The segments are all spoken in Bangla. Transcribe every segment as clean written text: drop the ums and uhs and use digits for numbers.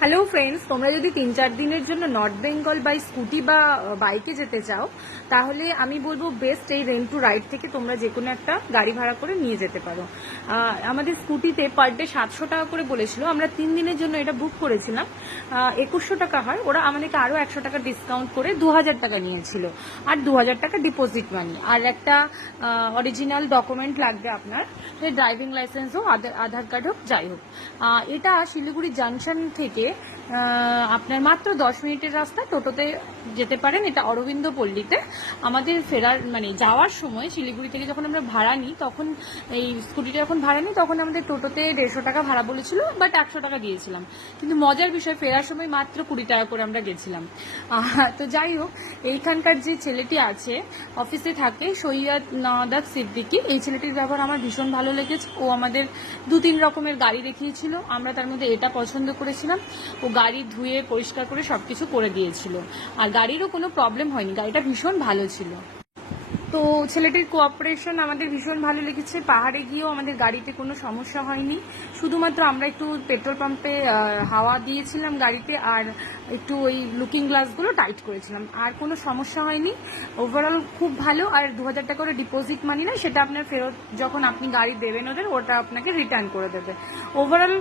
হ্যালো ফ্রেন্ডস, তোমরা যদি 3-4 দিনের জন্য নর্থ বেঙ্গল বাই স্কুটি বা বাইকে যেতে চাও, তাহলে আমি বলবো বেস্ট এই রেন্ট টু রাইড থেকে তোমরা যে কোনো একটা গাড়ি ভাড়া করে নিয়ে যেতে পারো। আমাদের স্কুটিতে পার ডে 700 টাকা করে বলেছিল, আমরা 3 দিনের জন্য এটা বুক করেছিলাম। 2100 টাকা হয়, ওরা আমাদেরকে আরও 100 টাকা ডিসকাউন্ট করে 2000 টাকা নিয়েছিল। আর 2000 টাকা ডিপোজিট মানি, আর একটা অরিজিনাল ডকুমেন্ট লাগবে আপনার, ড্রাইভিং লাইসেন্স হোক, আধার কার্ড হোক, যাই হোক। এটা শিলিগুড়ি জাংশন থেকে আপনার মাত্র 10 মিনিটের রাস্তা, টোটোতে যেতে পারেন। এটা অরবিন্দ পল্লীতে। আমাদের ফেরার মানে যাওয়ার সময় শিলিগুড়ি থেকে যখন আমরা ভাড়া নিই, তখন এই স্কুটিটা যখন ভাড়া নিই তখন আমাদের টোটোতে 150 টাকা ভাড়া বলেছিল, বাট 100 টাকা দিয়েছিলাম। কিন্তু মজার বিষয়, ফেরার সময় মাত্র 20 টাকা করে আমরা গেছিলাম। তো যাই হোক, এইখানকার যে ছেলেটি আছে অফিসে থাকে, সৈয়দ নওদাত সিদ্দিকী, এই ছেলেটির ব্যবহার আমার ভীষণ ভালো লেগেছে। ও আমাদের 2-3 রকমের গাড়ি দেখিয়েছিল, আমরা তার মধ্যে এটা পছন্দ করেছিলাম। ও গাড়ি ধুয়ে পরিষ্কার করে সবকিছু করে দিয়েছিল, আর গাড়িরও কোনো প্রবলেম হয়নি, গাড়িটা ভীষণ ভালো ছিল। তো ছেলেটির কোঅপারেশন আমাদের ভীষণ ভালো লেগেছে। পাহাড়ে গিয়েও আমাদের গাড়িতে কোনো সমস্যা হয়নি, শুধুমাত্র আমরা একটু পেট্রোল পাম্পে হাওয়া দিয়েছিলাম গাড়িতে, আর একটু ওই লুকিং গ্লাসগুলো টাইট করেছিলাম, আর কোনো সমস্যা হয়নি। ওভারঅল খুব ভালো। আর 2000 টাকা করে ডিপোজিট মানি না, সেটা আপনার ফেরত যখন আপনি গাড়ি দেবেন ওদের, ওটা আপনাকে রিটার্ন করে দেবে। ওভারঅল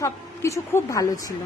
সব কিছু খুব ভালো ছিল।